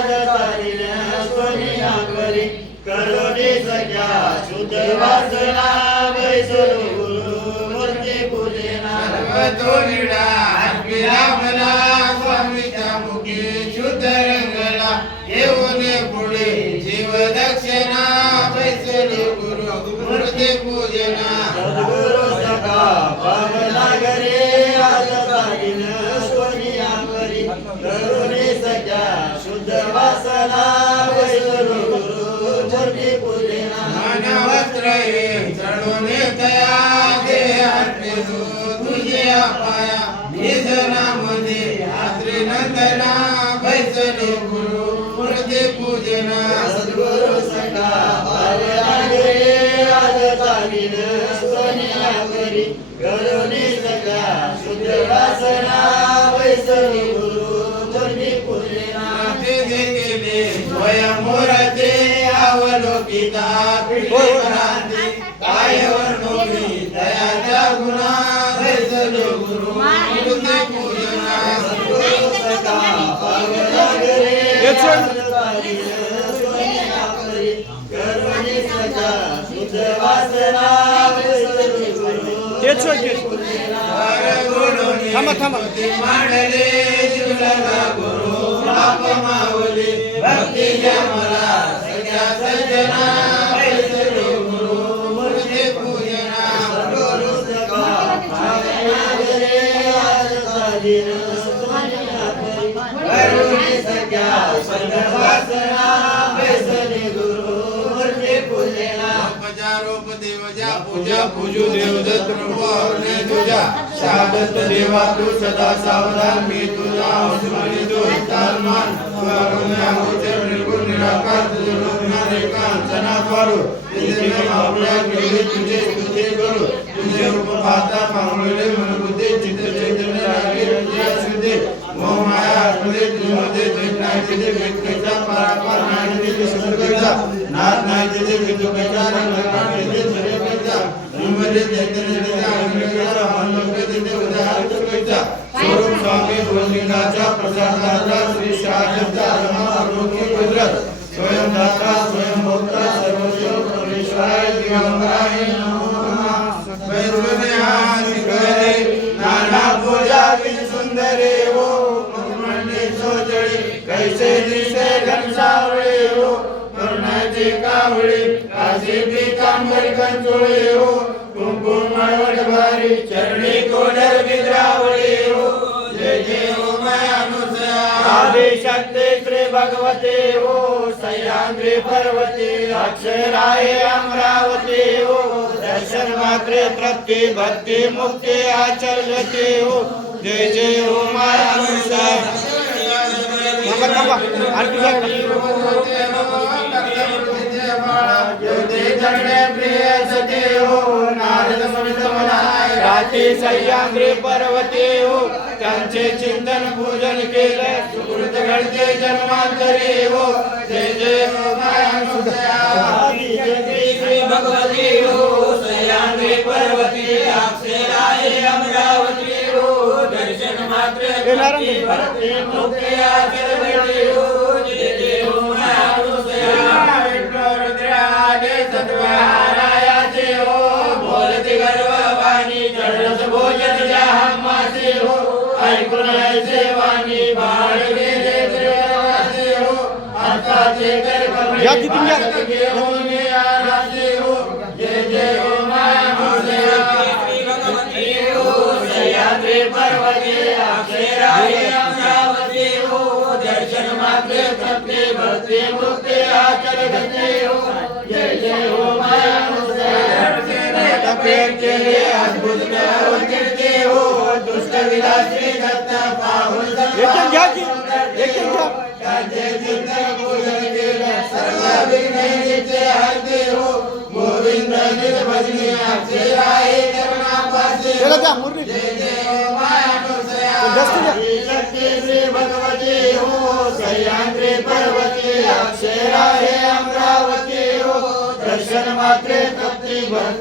आज तारील सख्या शुद्ध वासना वैसरू गुरु मूर्ती पूजना निडा स्वामीच्या मुखी शुद्ध रंगला येऊन पुढे जीव दक्षिणा बैसले गुरु मूर्ती पूजना पाया नंदना बैसले गुरु मूर्ती पूजना. सद्गुरु सखा पावला घरे आज तारील सोनिया करी करोनी सखा शुद्ध वासना वैसरू गुरु मूर्ती पूजना. ते केले स्वयंवरते अवलोकिता काय गुरु थांबा थांबा मांडले जीवनाला गुरु बाप माऊली भक्तीच्या मला सगळ्या सज्जना पूजा पूजू देव दत्त ने तुझ्या. शाबत देवा तू सदा सावधान. मी तुझा स्मरी तू तालमान करुण्या उचर निर्गुण निराकार. तुझे लोकना एकांत सनाद्वारू तुझे आपल्या केले तुझे तुझे करू. तुझे रूप पाहता पांगुळे मन बुद्धी चित्त चैतन्य रागे तुझे असुदे मोह माया आतमध्ये तुझ्यामध्ये द्वेष नाही तिथे वेदकेचा परापार नाही तिथे सुखकेचा नाद नाही तिथे कैसा रंग नाही तिथे सूर्यकेचा निर्मले चैतन्याचा कामगार मनोके स्वरूप स्वामी प्रसादाचा श्री शारदा रमा आरोग्य स्वयंदाता स्वयंभोक्ता परमेश्वराय दिगंबराय नमो नमः. करे नाना पूजा सुंदरे कैसे दिसे घनसावळे कर्णाचे कावळे पीतांबर कंचोळे हो कुंकुम मळवट भारी चरणी कोडर विद्रावळे हो. जय जय हो मानुसया आदिशक्ती श्री भगवते हो. ओ सह्याद्री पर्वते अक्षराय अमरावती हो. दर्शन मात्रे तृप्ती भक्ति मुक्ती आचरते ओ हो. जय जय हो. माया राती सह्याद्री पर्वते हो त्यांचे चिंतन पूजन केले सुकृत घडते जन्मांतरी हो जय जय श्री भगवती हो सह्याद्री पर्वती अक्षराय अमरावती हो दर्शन मात्र भक्ती भक्ती अक्षराय अमरावती हो दर्शन मात्र सत्य भक्ती मुक्ती आचर गती हो तपेट केले अद्भुत कीर्ती हो दुष्ट विलासी दत्त पाहून एकच घ्या की एकच घ्या. त्यांचे चिंतन पूजन केलं सर्व विघ्नेचे हरते हो गोविंद निर्भजनी अक्षराय चरणापासे त्याला द्या मुरली शक्ती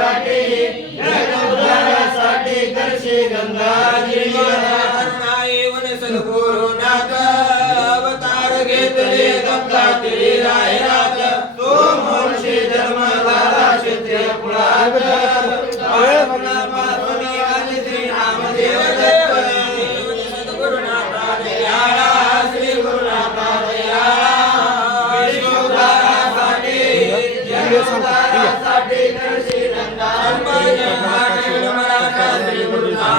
उद्धारासाठी उद्धारासाठी करशी गंगा जीवना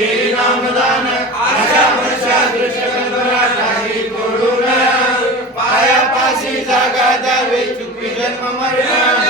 केली नामदान जागा द्यावे. जन्म मरण.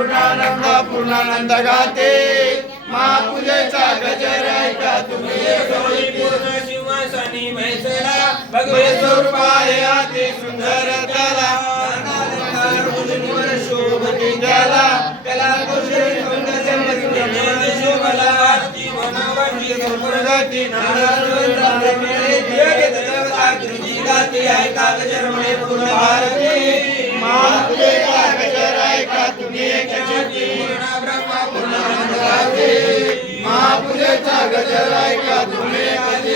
पूर्णानंद पूर्णानंद गाते. महापूजेचा गजर ऐका तुम्ही. शिवासानी म्हैसेला भगवे स्वरूपाय अति सुंदर त्याला. शोभती त्याला त्याला शोभला मनोवती गाते ऐका गजर. म्हणे पूर्ण भारती महापूजेचा महापुजेचा गजर ऐका तुम्ही